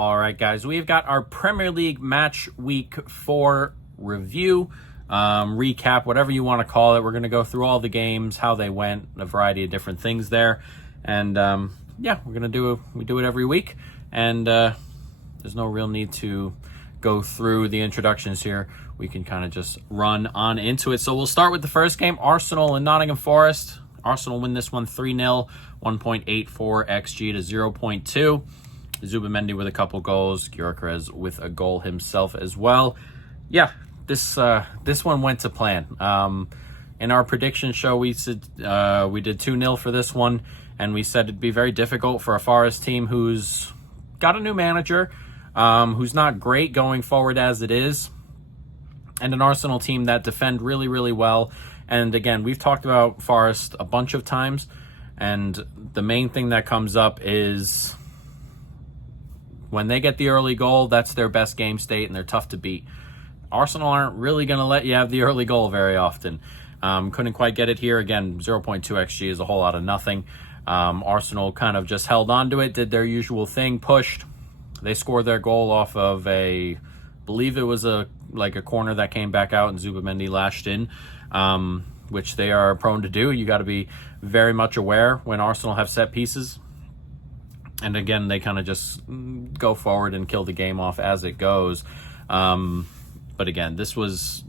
All right, guys, we've got our Premier League Match Week 4 review, recap, whatever you want to call it. We're going to go through all the games, how they went, a variety of different things there. And, we're going to we do it every week. And there's no real need to go through the introductions here. We can kind of just run on into it. So we'll start with the first game, Arsenal and Nottingham Forest. Arsenal win this one 3-0, 1.84 XG to 0.2. Zubimendi with a couple goals, Gyökeres with a goal himself as well. Yeah, this one went to plan. In our prediction show, we said we did 2-0 for this one, and we said it'd be very difficult for a Forest team who's got a new manager, who's not great going forward as it is, and an Arsenal team that defend really, really well. And again, we've talked about Forest a bunch of times, and the main thing that comes up is when they get the early goal, that's their best game state, and they're tough to beat. Arsenal aren't really going to let you have the early goal very often. Couldn't quite get it here. Again, 0.2 XG is a whole lot of nothing. Arsenal kind of just held on to it, did their usual thing, pushed. They scored their goal off of believe it was a corner that came back out and Zubimendi lashed in, which they are prone to do. You got to be very much aware when Arsenal have set pieces. And again, they kind of just go forward and kill the game off as it goes. But again, this was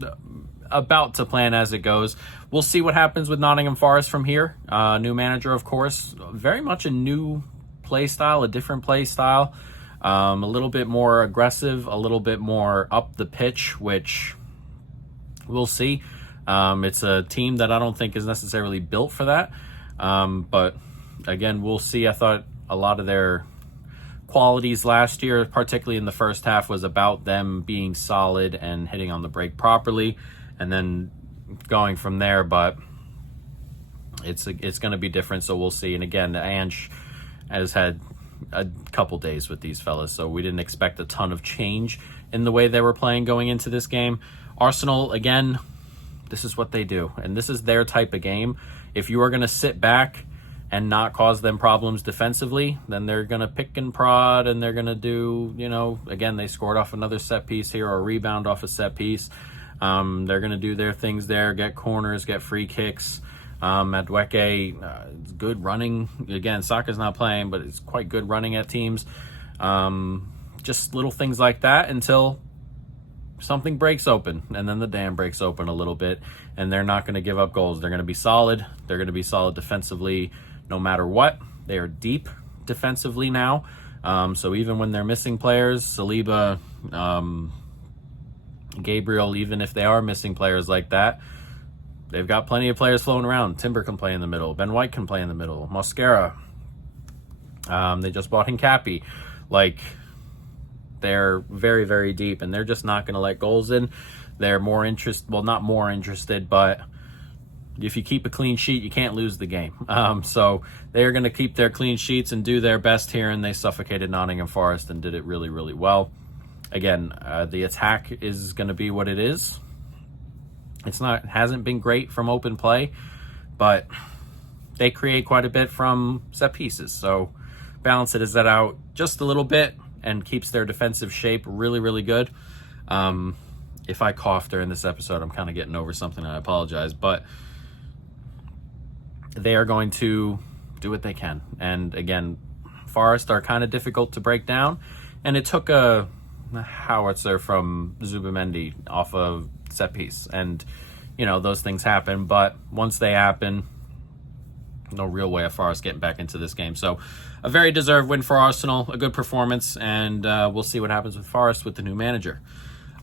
about to plan as it goes. We'll see what happens with Nottingham Forest from here. New manager, of course. Very much a new play style, a different play style. A little bit more aggressive, a little bit more up the pitch, which we'll see. It's a team that I don't think is necessarily built for that. But again, we'll see. I thought a lot of their qualities last year, particularly in the first half, was about them being solid and hitting on the break properly and then going from there. But it's going to be different, so we'll see. And again, Ange has had a couple days with these fellas, so we didn't expect a ton of change in the way they were playing going into this game. Arsenal, again, this is what they do, and this is their type of game. If you are going to sit back and not cause them problems defensively, then they're going to pick and prod, and they're going to do, again, they scored off another set piece here, or a rebound off a set piece. They're going to do their things there, get corners, get free kicks. Matchweek, good running. Again, Saka's not playing, but it's quite good running at teams. Just little things like that until something breaks open, and then the dam breaks open a little bit, and they're not going to give up goals. They're going to be solid. They're going to be solid defensively no matter what. They are deep defensively now. So even when they're missing players, Saliba, Gabriel, even if they are missing players like that, they've got plenty of players floating around. Timber can play in the middle. Ben White can play in the middle. Mosquera. They just bought Hincapi. They're very, very deep, and they're just not going to let goals in. They're not more interested, but if you keep a clean sheet, you can't lose the game. So they are going to keep their clean sheets and do their best here, and they suffocated Nottingham Forest and did it really, really well. Again, the attack is going to be what it is. Hasn't been great from open play, but they create quite a bit from set pieces. So balance it out just a little bit and keeps their defensive shape really, really good. If I cough during this episode, I'm kind of getting over something, and I apologize, but they are going to do what they can. And again, Forest are kind of difficult to break down, and it took a howitzer from Zubimendi off of set piece, and those things happen, but once they happen, no real way of Forest getting back into this game. So a very deserved win for Arsenal, a good performance, and we'll see what happens with Forest with the new manager.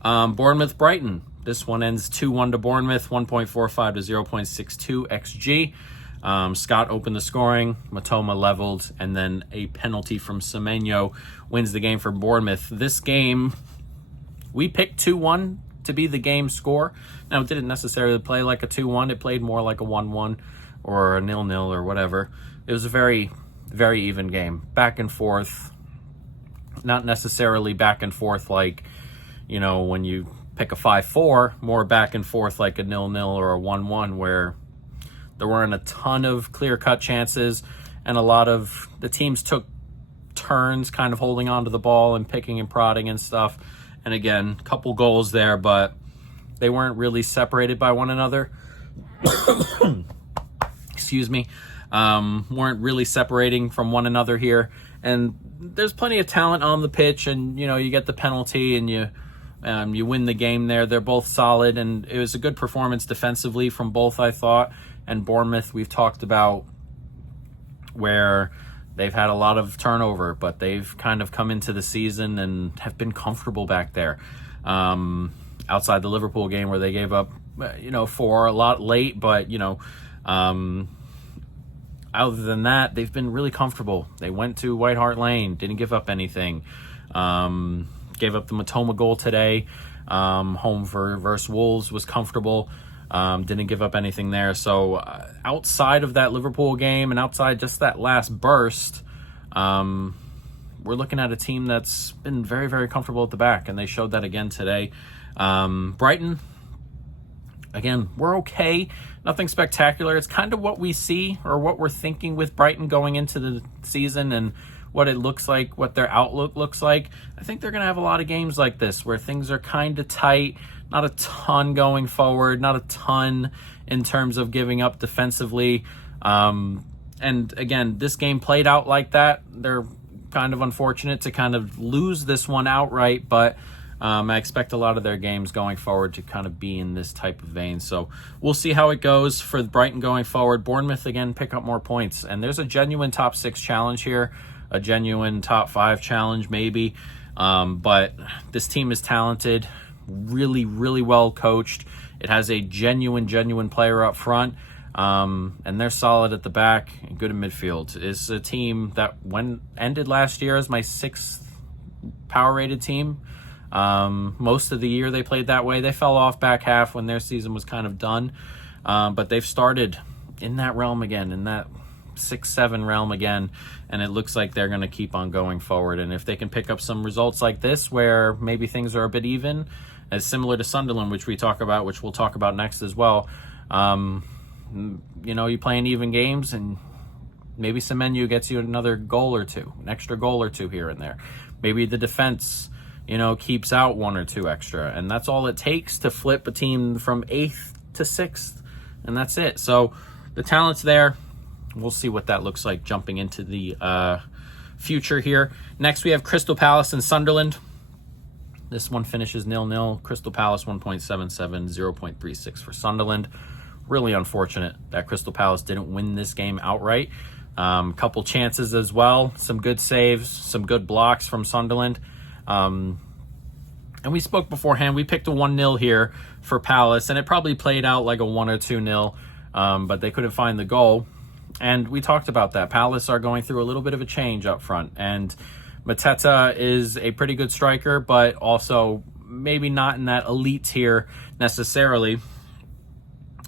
Bournemouth Brighton, this one ends 2-1 to Bournemouth, 1.45 to 0.62 XG. Scott opened the scoring, Matoma leveled, and then a penalty from Semenyo wins the game for Bournemouth. This game, we picked 2-1 to be the game score. Now, it didn't necessarily play like a 2-1. It played more like a 1-1 or a 0-0 or whatever. It was a very, very even game. Back and forth. Not necessarily back and forth like, when you pick a 5-4, more back and forth like a 0-0 or a 1-1, where there weren't a ton of clear-cut chances, and a lot of the teams took turns, kind of holding onto the ball and picking and prodding and stuff. And again, a couple goals there, but they weren't really separated by one another. Excuse me. Weren't really separating from one another here. And there's plenty of talent on the pitch, and you get the penalty and you win the game there. They're both solid, and it was a good performance defensively from both, I thought. And Bournemouth, we've talked about where they've had a lot of turnover, but they've kind of come into the season and have been comfortable back there. Outside the Liverpool game where they gave up, 4 a lot late, but, other than that, they've been really comfortable. They went to White Hart Lane, didn't give up anything. Gave up the Matoma goal today. Home versus Wolves was comfortable. Didn't give up anything there. So outside of that Liverpool game and outside just that last burst, we're looking at a team that's been very, very comfortable at the back, and they showed that again today. Brighton, again, we're okay. Nothing spectacular. It's kind of what we see or what we're thinking with Brighton going into the season and what it looks like, what their outlook looks like. I think they're going to have a lot of games like this where things are kind of tight, not a ton going forward, not a ton in terms of giving up defensively. And again, this game played out like that. They're kind of unfortunate to kind of lose this one outright, but I expect a lot of their games going forward to kind of be in this type of vein. So we'll see how it goes for Brighton going forward. Bournemouth, again, pick up more points. And there's a genuine top 6 challenge here, a genuine top 5 challenge maybe. But this team is talented, really, really well coached. It has a genuine player up front. And they're solid at the back and good in midfield. It's a team that ended last year as my 6th power rated team. Most of the year they played that way. They fell off back half when their season was kind of done. But they've started in that realm again, in that 6-7 realm again. And it looks like they're going to keep on going forward. And if they can pick up some results like this, where maybe things are a bit even, as similar to Sunderland, which we'll talk about next as well. You play in even games, and maybe Semenyo gets you another goal or two, an extra goal or two here and there. Maybe the defense, keeps out 1 or 2 extra, and that's all it takes to flip a team from 8th to 6th, and that's it. So the talent's there. We'll see what that looks like jumping into the future here. Next, we have Crystal Palace and Sunderland. This one finishes 0-0. Crystal Palace 1.77, 0.36 for Sunderland. Really unfortunate that Crystal Palace didn't win this game outright. Couple chances as well. Some good saves, some good blocks from Sunderland. And we spoke beforehand. We picked a 1-0 here for Palace, and it probably played out like a 1 or 2-0, but they couldn't find the goal. And we talked about that. Palace are going through a little bit of a change up front, and Mateta is a pretty good striker, but also maybe not in that elite tier necessarily.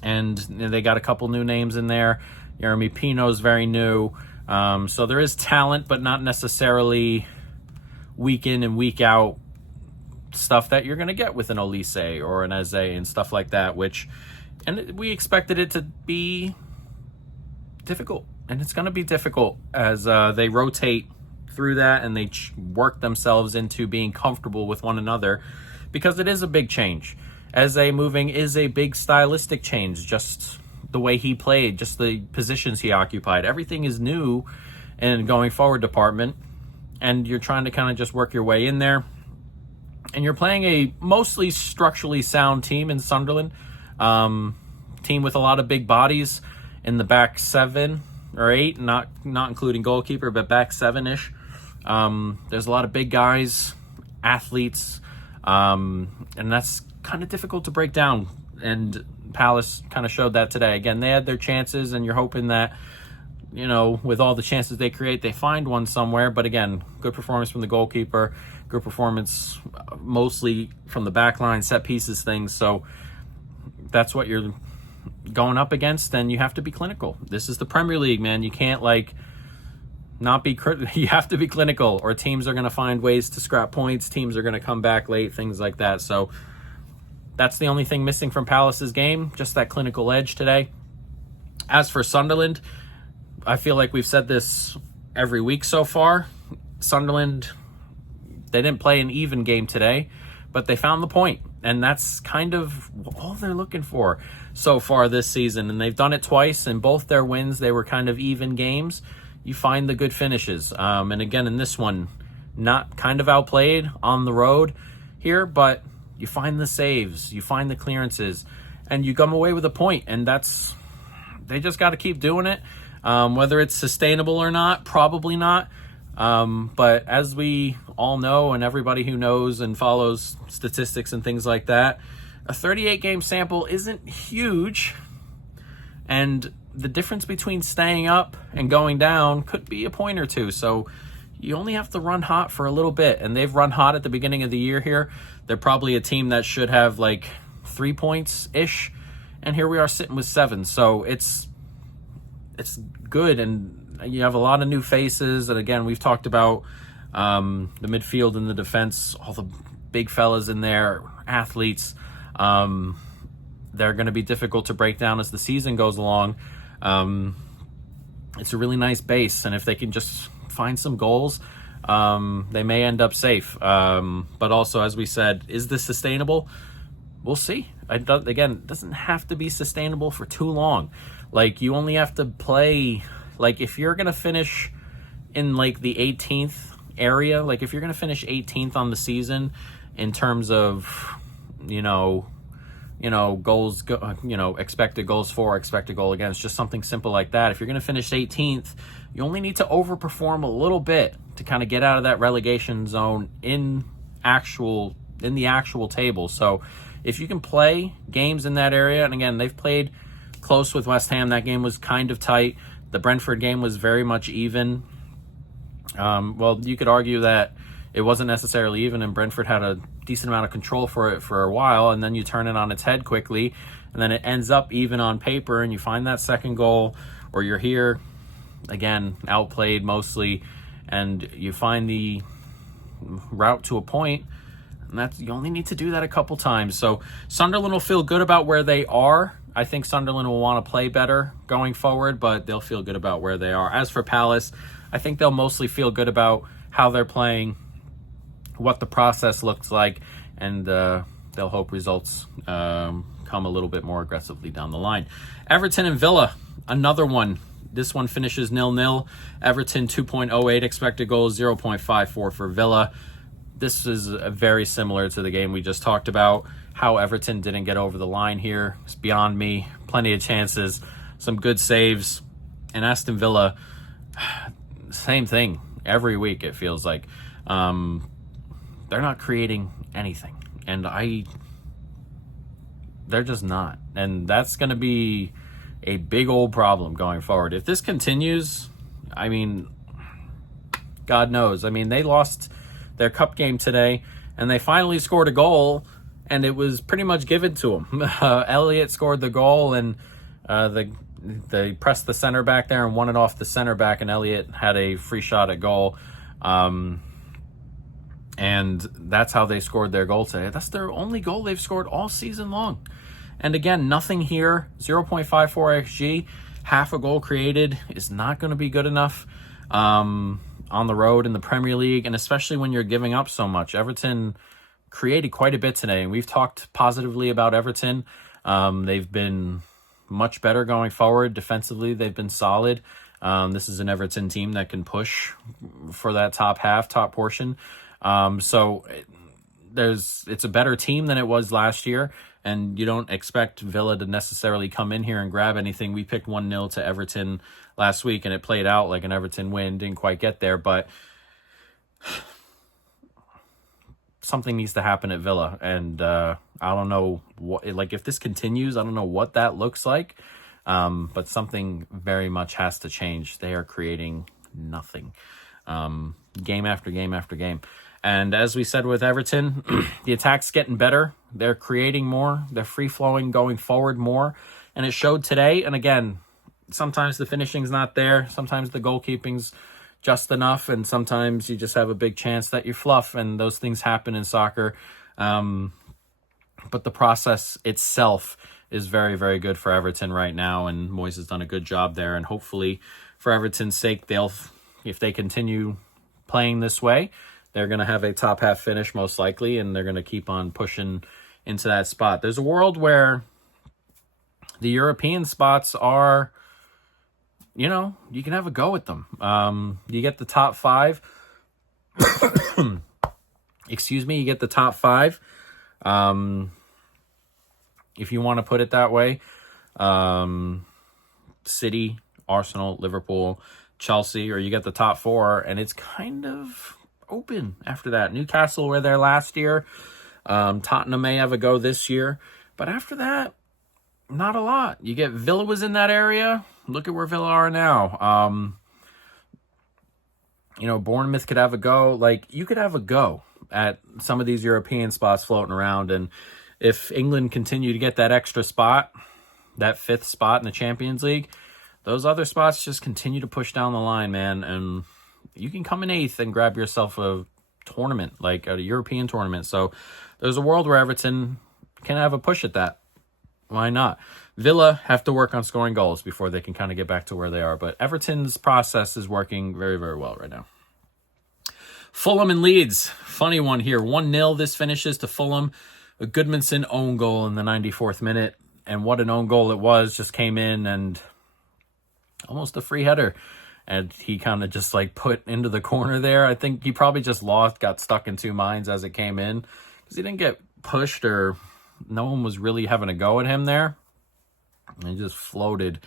And they got a couple new names in there. Jeremy Pino's very new. So there is talent, but not necessarily week in and week out stuff that you're going to get with an Olise or an Eze and stuff like that, and we expected it to be difficult. And it's going to be difficult as they rotate through that and they work themselves into being comfortable with one another, because it is a big change. Eze moving is a big stylistic change, just the way he played, just the positions he occupied. Everything is new in going forward department, and you're trying to kind of just work your way in there. And you're playing a mostly structurally sound team in Sunderland, team with a lot of big bodies in the back 7 or 8, not including goalkeeper, but back 7-ish. There's a lot of big guys, athletes, and that's kind of difficult to break down, and Palace kind of showed that today. Again, they had their chances, and you're hoping that, with all the chances they create, they find one somewhere. But again, good performance from the goalkeeper, good performance mostly from the back line, set pieces, things. So that's what you're going up against, and you have to be clinical. This is the Premier League, man. You can't not be you have to be clinical, or teams are going to find ways to scrap points. Teams are going to come back late, things like that. So that's the only thing missing from Palace's game, just that clinical edge today. As for Sunderland, I feel like we've said this every week so far. Sunderland, they didn't play an even game today, but they found the point, and that's kind of all they're looking for so far this season. And they've done it twice, and both their wins, they were kind of even games. You find the good finishes. And again, in this one, not kind of outplayed on the road here, but you find the saves, you find the clearances, and you come away with a point. And they just got to keep doing it. Whether it's sustainable or not, probably not. But as we all know, and everybody who knows and follows statistics and things like that, a 38-game sample isn't huge. And the difference between staying up and going down could be a point or two. So you only have to run hot for a little bit. And they've run hot at the beginning of the year here. They're probably a team that should have like 3 points-ish. And here we are sitting with 7. So it's good. And you have a lot of new faces. And again, we've talked about the midfield and the defense, all the big fellas in there, athletes. They're going to be difficult to break down as the season goes along. It's a really nice base, and if they can just find some goals, they may end up safe. But also, as we said, is this sustainable? We'll see. Again, it doesn't have to be sustainable for too long. Like, you only have to play, like, if you're going to finish in, like, the 18th area, like, if you're going to finish 18th on the season in terms of, goals, expected goals for, expected goal against, just something simple like that. If you're going to finish 18th, you only need to overperform a little bit to kind of get out of that relegation zone in the actual table. So if you can play games in that area, and again, they've played close with West Ham. That game was kind of tight. The Brentford game was very much even. Well, you could argue that it wasn't necessarily even, and Brentford had a decent amount of control for it for a while, and then you turn it on its head quickly, and then it ends up even on paper, and you find that second goal, or you're here, again, outplayed mostly, and you find the route to a point, and you only need to do that a couple times. So Sunderland will feel good about where they are. I think Sunderland will want to play better going forward, but they'll feel good about where they are. As for Palace, I think they'll mostly feel good about how they're playing, what the process looks like, and they'll hope results come a little bit more aggressively down the line. Everton and Villa, another one. This one finishes 0-0. Everton 2.08 expected goals, 0.54 for Villa. This is very similar to the game we just talked about. How Everton didn't get over the line here is beyond me. Plenty of chances, some good saves. And Aston Villa, same thing every week, it feels like. They're not creating anything. And they're just not. And that's going to be a big old problem going forward. If this continues, I mean, God knows. I mean, they lost their cup game today, and they finally scored a goal, and it was pretty much given to them. Elliott scored the goal, and they pressed the center back there and won it off the center back, and Elliott had a free shot at goal. And that's how they scored their goal today. That's their only goal they've scored all season long. And again, nothing here. 0.54 XG, half a goal created is not going to be good enough on the road in the Premier League, and especially when you're giving up so much. Everton created quite a bit today, and we've talked positively about Everton. They've been much better going forward. Defensively, they've been solid. This is an Everton team that can push for that top portion. So it's a better team than it was last year, and you don't expect Villa to necessarily come in here and grab anything. We picked 1-0 to Everton last week, and it played out like an Everton win. Didn't quite get there, but something needs to happen at Villa, and I don't know what. Like, if this continues, I don't know what that looks like, but something very much has to change. They are creating nothing, game after game after game. And as we said with Everton, the attack's getting better. They're creating more. They're free-flowing, going forward more. And it showed today. And again, sometimes the finishing's not there. Sometimes the goalkeeping's just enough. And sometimes you just have a big chance that you fluff. And those things happen in soccer. But the process itself is very, very good for Everton right now. And Moyes has done a good job there. And hopefully, for Everton's sake, if they continue playing this way, they're going to have a top half finish most likely, and they're going to keep on pushing into that spot. There's a world where the European spots are, you know, you can have a go at them. You get the top 5. Excuse me, you get the top 5. If you want to put it that way. City, Arsenal, Liverpool, Chelsea, or you get the top 4, and it's kind of open after that. Newcastle were there last year. Tottenham may have a go this year, but after that, not a lot. You get Villa was in that area. Look at where Villa are now. You know, Bournemouth could have a go. Like, you could have a go at some of these European spots floating around, and if England continue to get that extra spot, that 5th spot in the Champions League, those other spots just continue to push down the line, man. And you can come in 8th and grab yourself a tournament, like a European tournament. So there's a world where Everton can have a push at that. Why not? Villa have to work on scoring goals before they can kind of get back to where they are. But Everton's process is working very, very well right now. Fulham and Leeds. Funny one here. 1-0 this finishes to Fulham. A Goodmanson own goal in the 94th minute. And what an own goal it was. Just came in and almost a free header. And he kind of just like put into the corner there. I think he probably just got stuck in two minds as it came in. Because he didn't get pushed or no one was really having a go at him there. And he just floated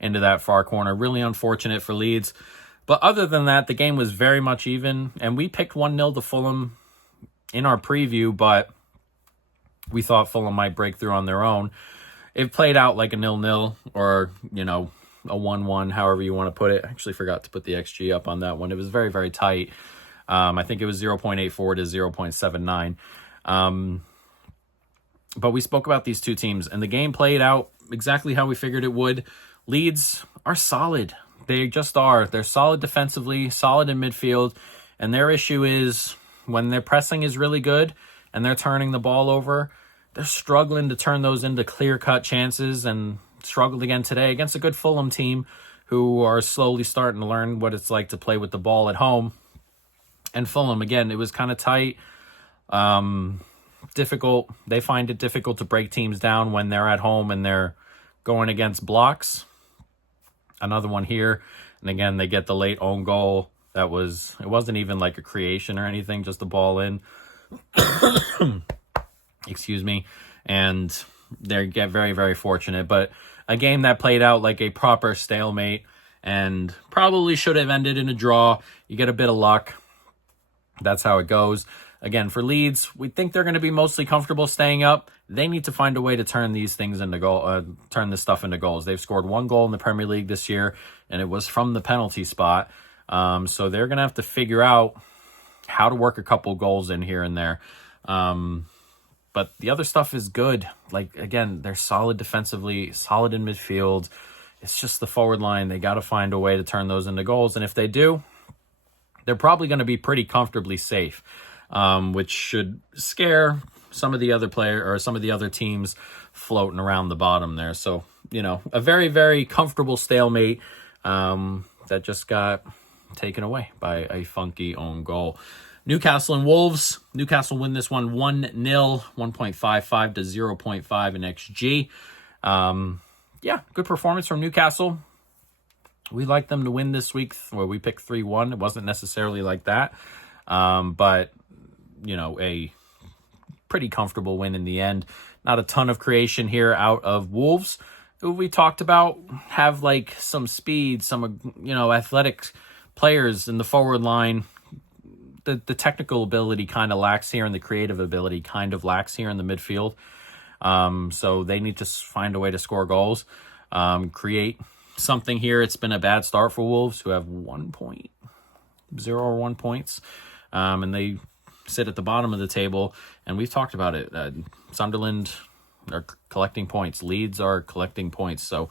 into that far corner. Really unfortunate for Leeds. But other than that, the game was very much even. And we picked 1-0 to Fulham in our preview, but we thought Fulham might break through on their own. It played out like a 0-0 or, you know, a 1-1, however you want to put it. I actually forgot to put the XG up on that one. It was very, very tight. I think it was 0.84 to 0.79. But we spoke about these two teams, and the game played out exactly how we figured it would. Leeds are solid. They just are. They're solid defensively, solid in midfield, and their issue is when their pressing is really good and they're turning the ball over, they're struggling to turn those into clear-cut chances, and struggled again today against a good Fulham team who are slowly starting to learn what it's like to play with the ball at home. And Fulham, again, it was kind of tight, difficult. They find it difficult to break teams down when they're at home and they're going against blocks. Another one here, and again, they get the late own goal. It wasn't even like a creation or anything, just a ball in. Excuse me. And they get very, very fortunate. But a game that played out like a proper stalemate and probably should have ended in a draw. You get a bit of luck. That's how it goes. Again, for Leeds, we think they're going to be mostly comfortable staying up. They need to find a way to turn these things into turn this stuff into goals. They've scored 1 goal in the Premier League this year, and it was from the penalty spot. So they're going to have to figure out how to work a couple goals in here and there. But the other stuff is good. Like, again, they're solid defensively, solid in midfield. It's just the forward line. They got to find a way to turn those into goals. And if they do, they're probably going to be pretty comfortably safe, which should scare some of the other teams floating around the bottom there. So, you know, a very, very comfortable stalemate that just got taken away by a funky own goal. Newcastle and Wolves. Newcastle win this one 1-0, 1.55 to 0.5 in XG. Yeah, good performance from Newcastle. We like them to win this week. Well, we picked 3-1. It wasn't necessarily like that. But, you know, a pretty comfortable win in the end. Not a ton of creation here out of Wolves, who we talked about have like some speed, some, you know, athletic players in the forward line. The technical ability kind of lacks here, and the creative ability kind of lacks here in the midfield. So they need to find a way to score goals, create something here. It's been a bad start for Wolves, who have 1 points, and they sit at the bottom of the table. And we've talked about it. Sunderland are collecting points. Leeds are collecting points. So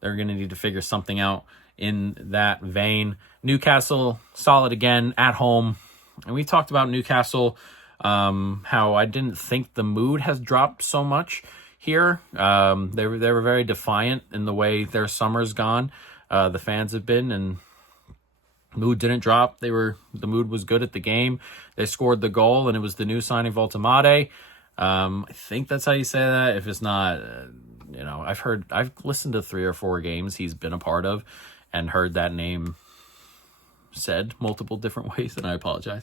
they're going to need to figure something out in that vein. Newcastle, solid again at home. And we talked about Newcastle, how I didn't think the mood has dropped so much here. They were very defiant in the way their summer's gone. The fans have been, and Mood didn't drop. The mood was good at the game. They scored the goal, and it was the new signing Voltemade. I think that's how you say that. If it's not, I've listened to 3 or 4 games he's been a part of and heard that name said multiple different ways, and I apologize.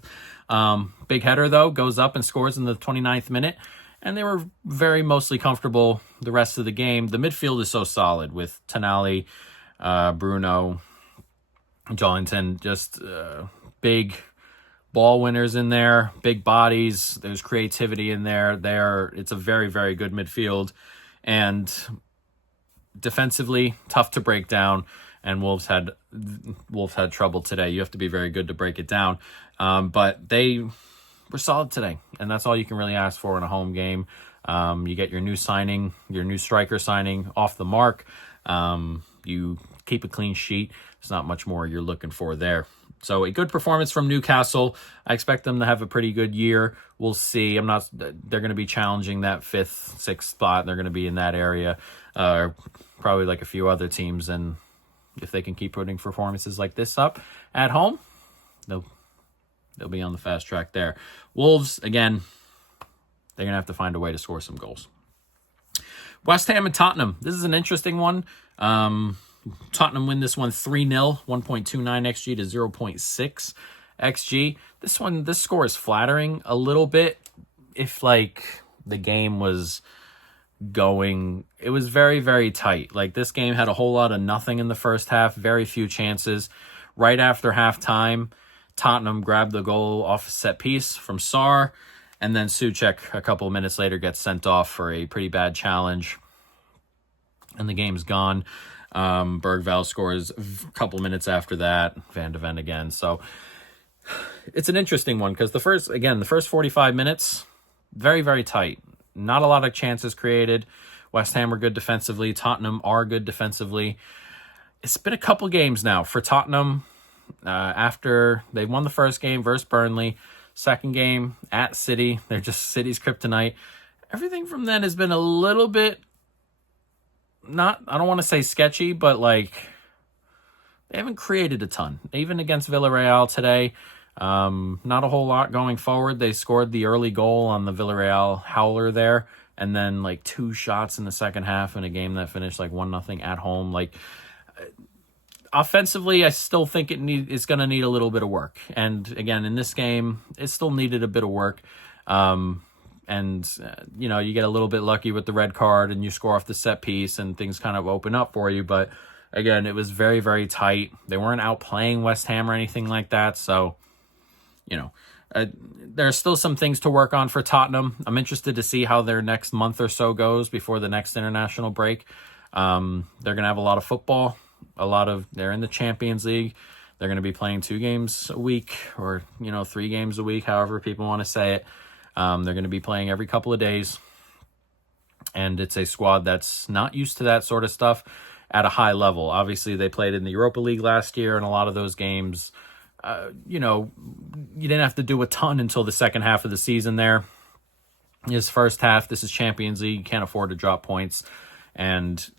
Big header, though, goes up and scores in the 29th minute, and they were very mostly comfortable the rest of the game. The midfield is so solid with Tonali, Bruno, Jollington, just big ball winners in there, big bodies. There's creativity in there. It's a very, very good midfield, and defensively tough to break down. And Wolves had trouble today. You have to be very good to break it down, but they were solid today, and that's all you can really ask for in a home game. You get your new striker signing off the mark. You keep a clean sheet. There's not much more you're looking for there. So a good performance from Newcastle. I expect them to have a pretty good year. We'll see. They're going to be challenging that 5th, 6th spot. They're going to be in that area, probably like a few other teams. And if they can keep putting performances like this up at home, they'll be on the fast track there. Wolves, again, they're going to have to find a way to score some goals. West Ham and Tottenham. This is an interesting one. Tottenham win this one 3-0, 1.29 XG to 0.6 XG. This score is flattering a little bit. If the game was going, it was very, very tight. This game had a whole lot of nothing in the first half, very few chances. Right after halftime, Tottenham grabbed the goal off a set piece from Sarr, and then Souček a couple of minutes later gets sent off for a pretty bad challenge, and the game's gone. Bergvall scores a couple minutes after that, Van de Ven again. So it's an interesting one because the first 45 minutes, very, very tight. Not a lot of chances created. West Ham are good defensively. Tottenham are good defensively. It's been a couple games now for Tottenham after they won the first game versus Burnley. Second game at City. They're just City's kryptonite. Everything from then has been a little bit I don't want to say sketchy, but they haven't created a ton. Even against Villarreal today, not a whole lot going forward. They scored the early goal on the Villarreal howler there, and then 2 shots in the second half in a game that finished 1-0 at home. Offensively, I still think it's going to need a little bit of work. And again, in this game, it still needed a bit of work. You get a little bit lucky with the red card and you score off the set piece and things kind of open up for you. But again, it was very, very tight. They weren't outplaying West Ham or anything like that. So, there are still some things to work on for Tottenham. I'm interested to see how their next month or so goes before the next international break. They're going to have a lot of football. They're in the Champions League. They're going to be playing 2 games a week or, 3 games a week, however people want to say it. They're going to be playing every couple of days, and it's a squad that's not used to that sort of stuff at a high level. Obviously, they played in the Europa League last year, and a lot of those games, you didn't have to do a ton until the second half of the season there. This first half, this is Champions League. You can't afford to drop points, and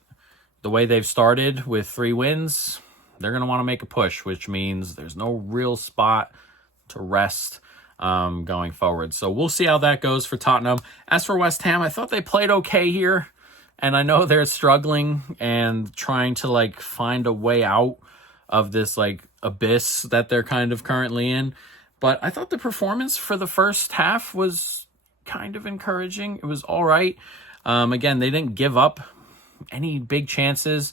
the way they've started with 3 wins, they're going to want to make a push, which means there's no real spot to rest going forward. So we'll see how that goes for Tottenham. As for West Ham, I thought they played okay here, and I know they're struggling and trying to find a way out of this abyss that they're kind of currently in. But I thought the performance for the first half was kind of encouraging. It was all right. Again, they didn't give up any big chances.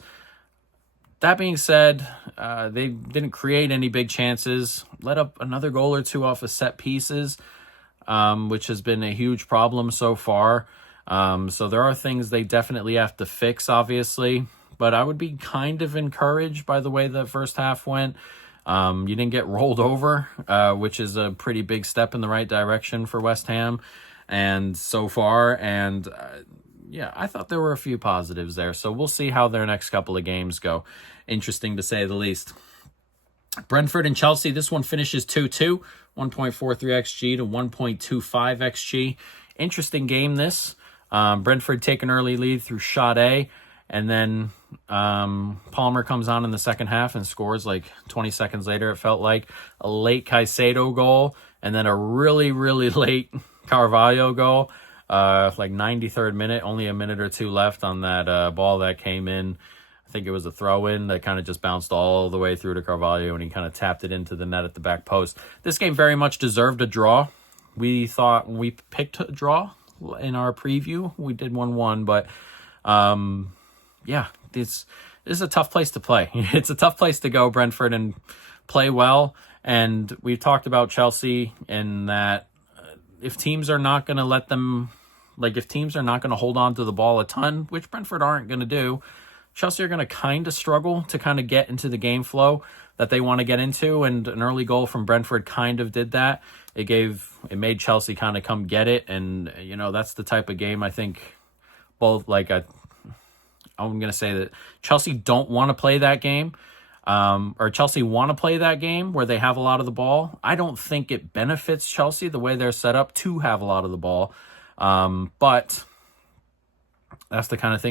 That being said, they didn't create any big chances. Let up another goal or 2 off of set pieces, which has been a huge problem so far. So there are things they definitely have to fix, obviously. But I would be kind of encouraged by the way the first half went. You didn't get rolled over, which is a pretty big step in the right direction for West Ham and so far. And I thought there were a few positives there. So we'll see how their next couple of games go. Interesting to say the least. Brentford and Chelsea, this one finishes 2-2, 1.43 XG to 1.25 XG. Interesting game this. Brentford take an early lead through Sade, and then Palmer comes on in the second half and scores like 20 seconds later. It felt like a late Caicedo goal and then a really, really late Carvalho goal. Like 93rd minute, only a minute or two left on that ball that came in. I think it was a throw-in that kind of just bounced all the way through to Carvalho, and he kind of tapped it into the net at the back post. This game very much deserved a draw. We thought we picked a draw in our preview. We did 1-1, but yeah, this is a tough place to play. It's a tough place to go, Brentford, and play well. And we've talked about Chelsea in that if teams are not going to let them, like if teams are not going to hold on to the ball a ton, which Brentford aren't going to do, Chelsea are going to kind of struggle to kind of get into the game flow that they want to get into. And an early goal from Brentford kind of did that. It made Chelsea kind of come get it. And, you know, that's the type of game I think both, like, I'm going to say that Chelsea don't want to play that game. Or Chelsea want to play that game where they have a lot of the ball. I don't think it benefits Chelsea the way they're set up to have a lot of the ball. But that's the kind of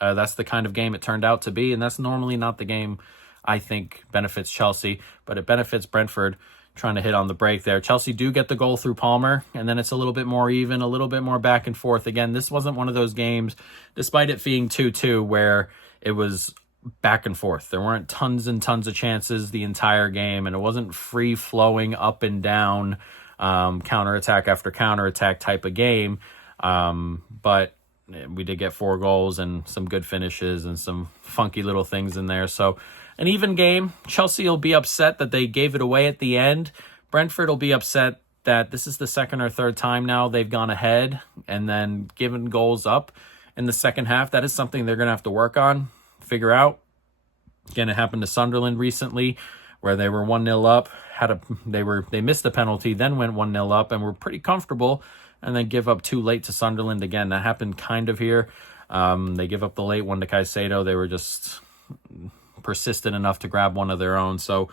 that's the kind of game it turned out to be. And that's normally not the game I think benefits Chelsea, but it benefits Brentford trying to hit on the break there. Chelsea do get the goal through Palmer, and then it's a little bit more even, a little bit more back and forth. Again, this wasn't one of those games, despite it being 2-2, where it was back and forth. There weren't tons and tons of chances the entire game, and it wasn't free-flowing up and down, counterattack after counterattack type of game. But we did get 4 goals and some good finishes and some funky little things in there. So an even game. Chelsea will be upset that they gave it away at the end. Brentford will be upset that this is the second or third time now they've gone ahead and then given goals up in the second half. That is something they're going to have to work on, figure out. Again, it happened to Sunderland recently where they were 1-0 up, they missed the penalty, then went 1-0 up and were pretty comfortable, and then give up 2 late to Sunderland. Again, that happened kind of here. They give up the late one to Caicedo. They were just persistent enough to grab one of their own. So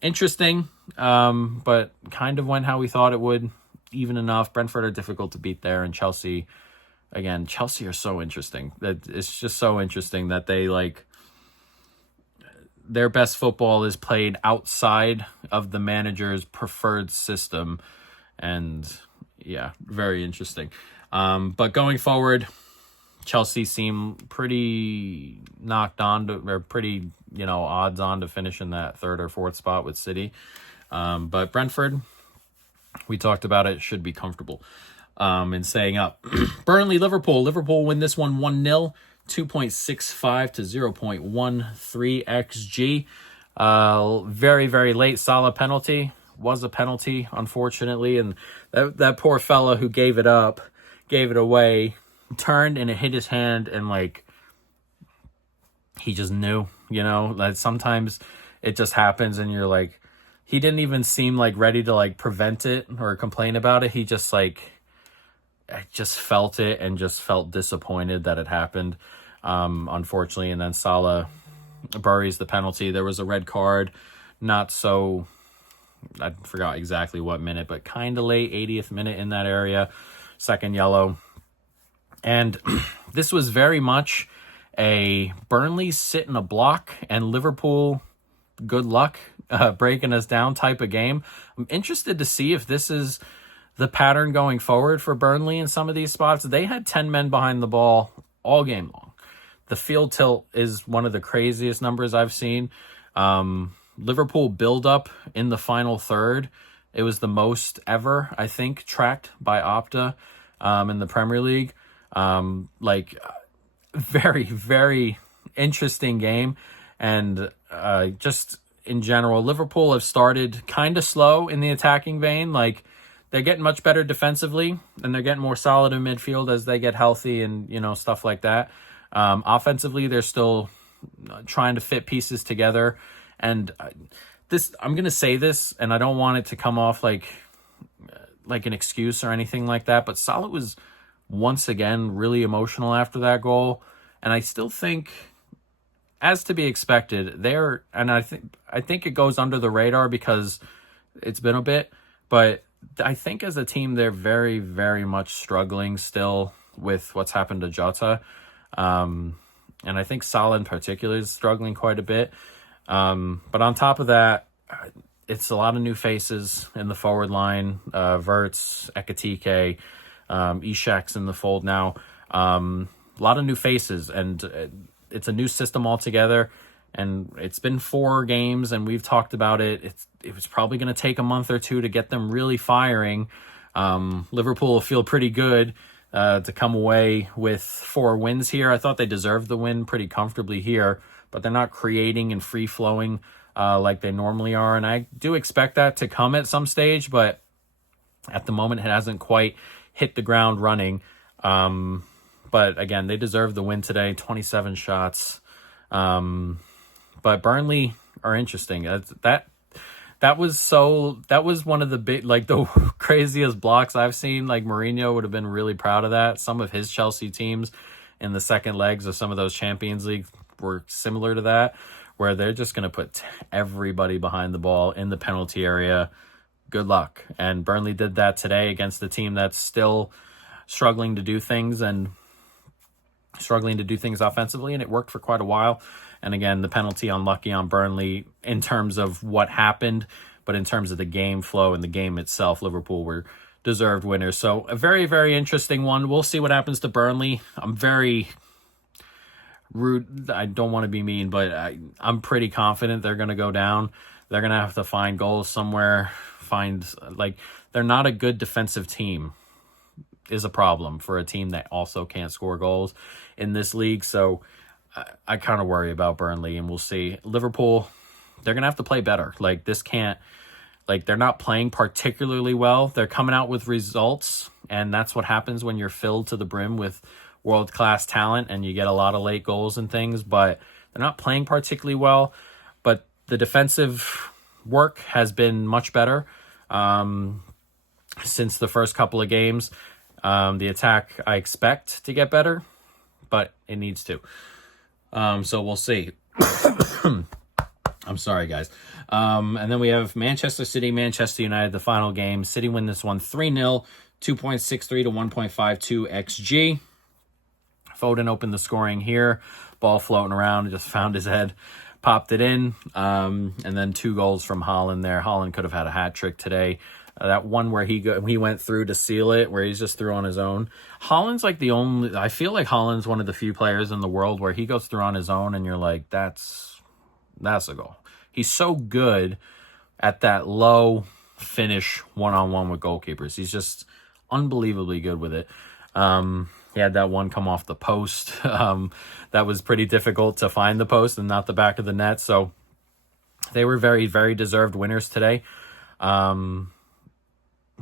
interesting, but kind of went how we thought it would, even enough. Brentford are difficult to beat there, and Chelsea are so interesting. It's just so interesting that they, like, their best football is played outside of the manager's preferred system, and yeah, very interesting. But going forward, Chelsea seem pretty knocked on to, or pretty, odds on to finish in that 3rd or 4th spot with City. But Brentford, we talked about it, should be comfortable in staying up. Burnley, Liverpool. Liverpool win this one 1-0, 2.65 to 0.13 XG. Very, very late Salah penalty. Was a penalty, unfortunately, and that poor fella who gave it away, turned and it hit his hand, and like he just knew, like sometimes it just happens and you're like, he didn't even seem like ready to like prevent it or complain about it. He just like, I just felt it and just felt disappointed that it happened, unfortunately. And then Salah buries the penalty. There was a red card, not so, I forgot exactly what minute, but kind of late, 80th minute in that area, 2nd yellow. And this was very much a Burnley sit in a block and Liverpool good luck breaking us down type of game. I'm interested to see if this is the pattern going forward for Burnley in some of these spots. They had 10 men behind the ball all game long. The field tilt is one of the craziest numbers I've seen. Liverpool build-up in the final third. It was the most ever, I think, tracked by Opta in the Premier League. Very, very interesting game. And just in general, Liverpool have started kind of slow in the attacking vein. Like, they're getting much better defensively, and they're getting more solid in midfield as they get healthy and, stuff like that. Offensively, they're still trying to fit pieces together. And I'm going to say this, and I don't want it to come off like an excuse or anything like that, but Salah was once again really emotional after that goal. And I still think, as to be expected, I think it goes under the radar because it's been a bit, but I think as a team, they're very, very much struggling still with what's happened to Jota. And I think Salah in particular is struggling quite a bit. But on top of that, it's a lot of new faces in the forward line. Verts, Ekatike, Ishak's in the fold now. A lot of new faces, and it's a new system altogether. And it's been 4 games, and we've talked about it. It was probably going to take a month or two to get them really firing. Liverpool will feel pretty good to come away with 4 wins here. I thought they deserved the win pretty comfortably here, but they're not creating and free-flowing like they normally are. And I do expect that to come at some stage, but at the moment it hasn't quite hit the ground running. But again, they deserve the win today, 27 shots. But Burnley are interesting. That was one of the big, like, the craziest blocks I've seen. Like, Mourinho would have been really proud of that. Some of his Chelsea teams in the second legs of some of those Champions League were similar to that, where they're just going to put everybody behind the ball in the penalty area. Good luck. And Burnley did that today against a team that's still struggling to do things offensively, and it worked for quite a while. And again, the penalty unlucky on Burnley in terms of what happened, but in terms of the game flow and the game itself, Liverpool were deserved winners. So a very, very interesting one. We'll see what happens to Burnley. I'm very rude. I don't want to be mean, but I'm pretty confident they're going to go down. They're going to have to find goals somewhere. They're not a good defensive team is a problem for a team that also can't score goals in this league. So I kind of worry about Burnley, and we'll see. Liverpool, they're going to have to play better. They're not playing particularly well. They're coming out with results, and that's what happens when you're filled to the brim with world-class talent and you get a lot of late goals and things, but they're not playing particularly well. But the defensive work has been much better since the first couple of games. The attack, I expect to get better, but it needs to. So we'll see. I'm sorry, guys. And then we have Manchester City, Manchester United, the final game. City win this one 3-0, 2.63 to 1.52 XG. Foden opened the scoring here. Ball floating around, just found his head, popped it in. And then 2 goals from Haaland there. Haaland could have had a hat trick today. That one where he went through to seal it, where he's just through on his own. Haaland's I feel like Haaland's one of the few players in the world where he goes through on his own and you're like, that's a goal. He's so good at that low finish one-on-one with goalkeepers. He's just unbelievably good with it. He had that one come off the post. That was pretty difficult to find the post and not the back of the net. So they were very, very deserved winners today.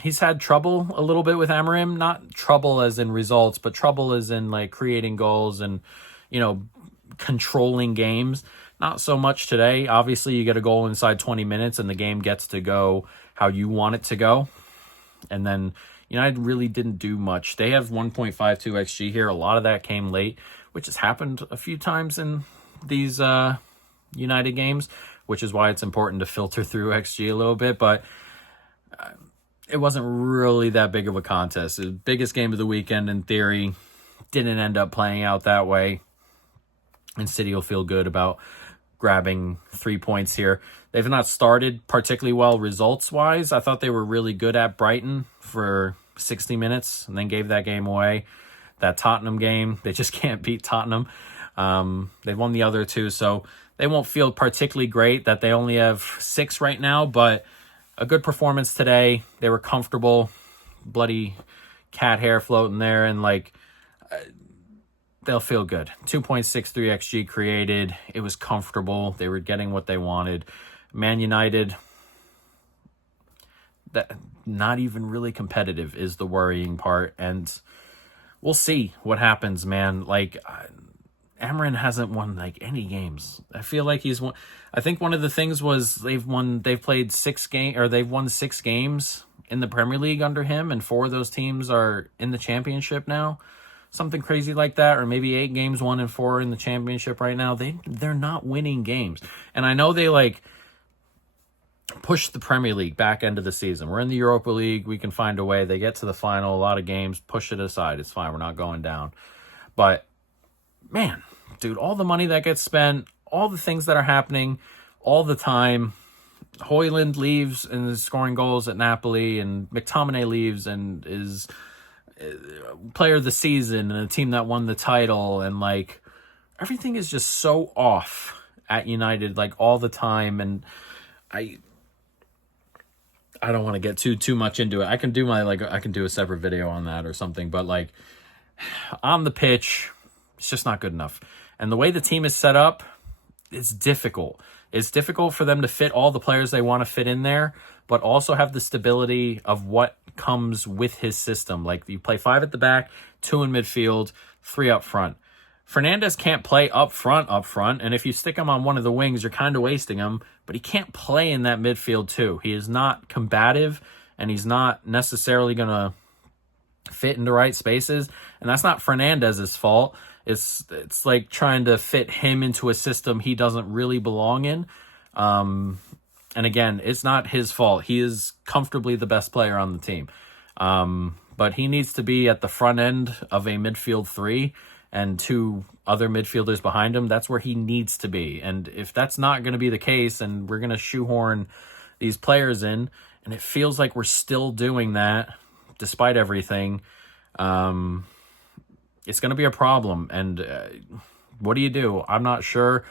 He's had trouble a little bit with Amorim, not trouble as in results, but trouble as in creating goals and, controlling games. Not so much today. Obviously, you get a goal inside 20 minutes and the game gets to go how you want it to go. And then United really didn't do much. They have 1.52 XG here. A lot of that came late, which has happened a few times in these United games, which is why it's important to filter through XG a little bit. But it wasn't really that big of a contest. The biggest game of the weekend, in theory, didn't end up playing out that way. And City will feel good about grabbing 3 points here. They've not started particularly well results-wise. I thought they were really good at Brighton for 60 minutes and then gave that game away. That Tottenham game, they just can't beat Tottenham. They've won the other 2, so they won't feel particularly great that they only have 6 right now, but a good performance today. They were comfortable. Bloody cat hair floating there, and they'll feel good. 2.63 XG created. It was comfortable. They were getting what they wanted. Man United, that not even really competitive is the worrying part, and we'll see what happens, man. Amorim hasn't won any games. I feel like he's won. I think one of the things was they've won 6 games in the Premier League under him, and 4 of those teams are in the Championship now. Something crazy like that, or maybe 8 games, 1 and 4 in the Championship right now. They're not winning games. And I know they push the Premier League back end of the season. We're in the Europa League. We can find a way. They get to the final, a lot of games, push it aside. It's fine. We're not going down. But man, dude, all the money that gets spent, all the things that are happening all the time. Højlund leaves and is scoring goals at Napoli, and McTominay leaves and is player of the season and a team that won the title, and like everything is just so off at United, like all the time. And I don't want to get too much into it. I can do a separate video on that or something, but like on the pitch, it's just not good enough. And the way the team is set up, it's difficult. It's difficult for them to fit all the players they want to fit in there, but also have the stability of what comes with his system. Like you play 5 at the back, 2 in midfield, 3 up front. Fernandes can't play up front, and if you stick him on one of the wings, you're kind of wasting him, but he can't play in that midfield too. He is not combative, and he's not necessarily going to fit into right spaces, and that's not Fernandez's fault. It's like trying to fit him into a system he doesn't really belong in. And again, it's not his fault. He is comfortably the best player on the team. But he needs to be at the front end of a midfield 3 and 2 other midfielders behind him. That's where he needs to be. And if that's not going to be the case, and we're going to shoehorn these players in, and it feels like we're still doing that despite everything, it's going to be a problem. And what do? I'm not sure.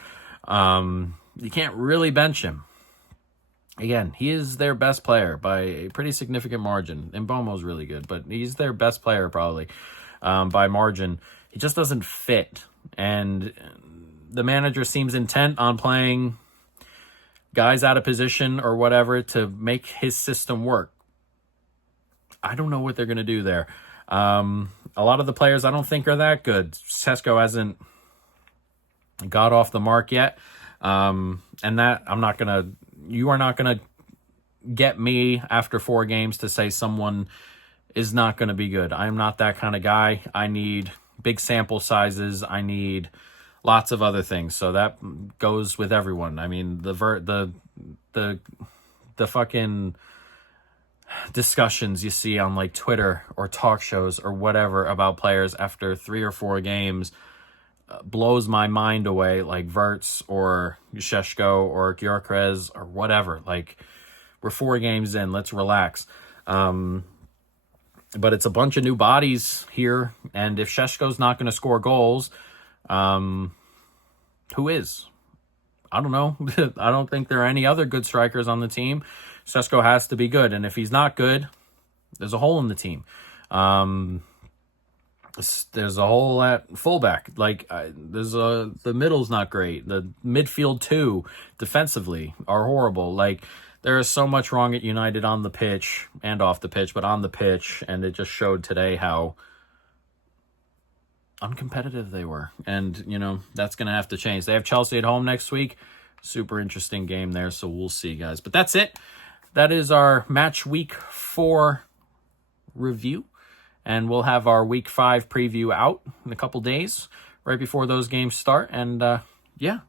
You can't really bench him. Again, he is their best player by a pretty significant margin. Mbomo's really good, but he's their best player probably by margin. He just doesn't fit. And the manager seems intent on playing guys out of position or whatever to make his system work. I don't know what they're going to do there. A lot of the players I don't think are that good. Sesko hasn't got off the mark yet. And that you are not going to get me after 4 games to say someone is not going to be good. I'm not that kind of guy. I need big sample sizes. I need lots of other things. So that goes with everyone. I mean, the fucking discussions you see on like Twitter or talk shows or whatever about players after 3 or 4 games blows my mind away, like Wirtz or Šeško or Gyökeres or whatever. Like, we're 4 games in, let's relax. But it's a bunch of new bodies here, and if Šeško's not going to score goals, who is? I don't know. I don't think there are any other good strikers on the team. Šeško has to be good, and if he's not good, there's a hole in the team. There's a hole at fullback. Like, the middle's not great. The midfield too, defensively, are horrible. Like, there is so much wrong at United on the pitch and off the pitch, but on the pitch, and it just showed today how uncompetitive they were. And, you know, that's going to have to change. They have Chelsea at home next week. Super interesting game there, so we'll see, guys. But that's it. That is our match week 4 review. And we'll have our week 5 preview out in a couple days, right before those games start. And, yeah,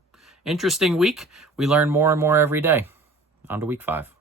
interesting week. We learn more and more every day. On to week 5.